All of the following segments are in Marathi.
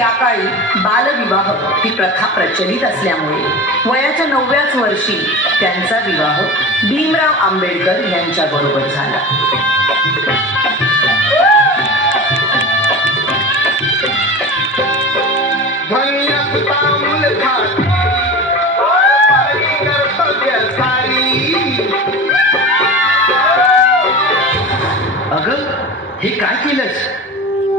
त्या काळी बालविवाह ही प्रथा प्रचलित असल्यामुळे वयाच्या नवव्याच वर्षी त्यांचा विवाह भीमराव आंबेडकर यांच्या बरोबर झाला अगं हे काय केलंस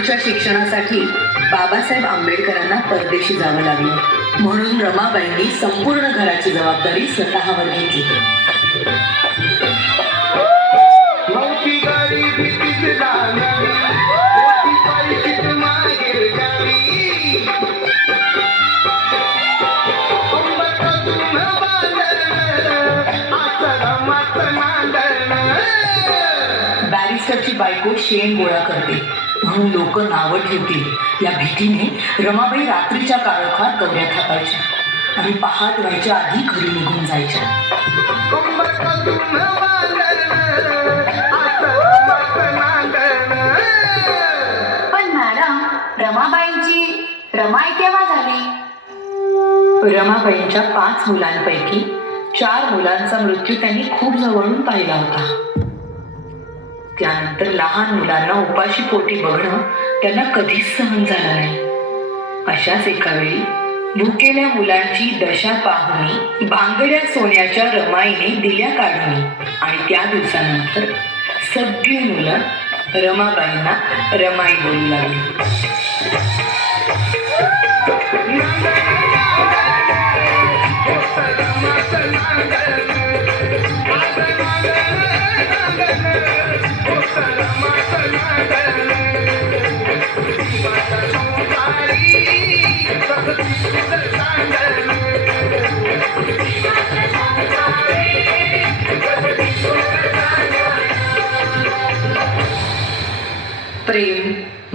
पुढच्या शिक्षणासाठी बाबासाहेब आंबेडकरांना परदेशी जावं लागलं म्हणून रमाबाईंनी संपूर्ण घराची जबाबदारी स्वतःवर घेतली बॅरिस्टरची बायको शेण गोळा करते म्हणून लोक नावं ठेवतील या भीतीने रमाबाई रात्रीच्या काळोखात कवऱ्या थापायच्या आणि पहाट व्हायच्या आधी घरी निघून जायच्या पण मॅडम रमाबाईंची रमाई केव्हा झाली रमाबाईंच्या पाच मुलांपैकी चार मुलांचा मृत्यू त्यांनी खूप जवळून पाहिला होता त्यानंतर लहान मुलांना उपाशी पोटी बघणं त्यांना कधीच सहन झालं नाही अशाच एका वेळी भुकेल्या मुलांची दशा पाहुणी भांगड्या सोन्याच्या रमाईने दिल्या काढून आणि त्या दिवसानंतर सगळी मुलं रमाबाईंना रमाई बोलू लागली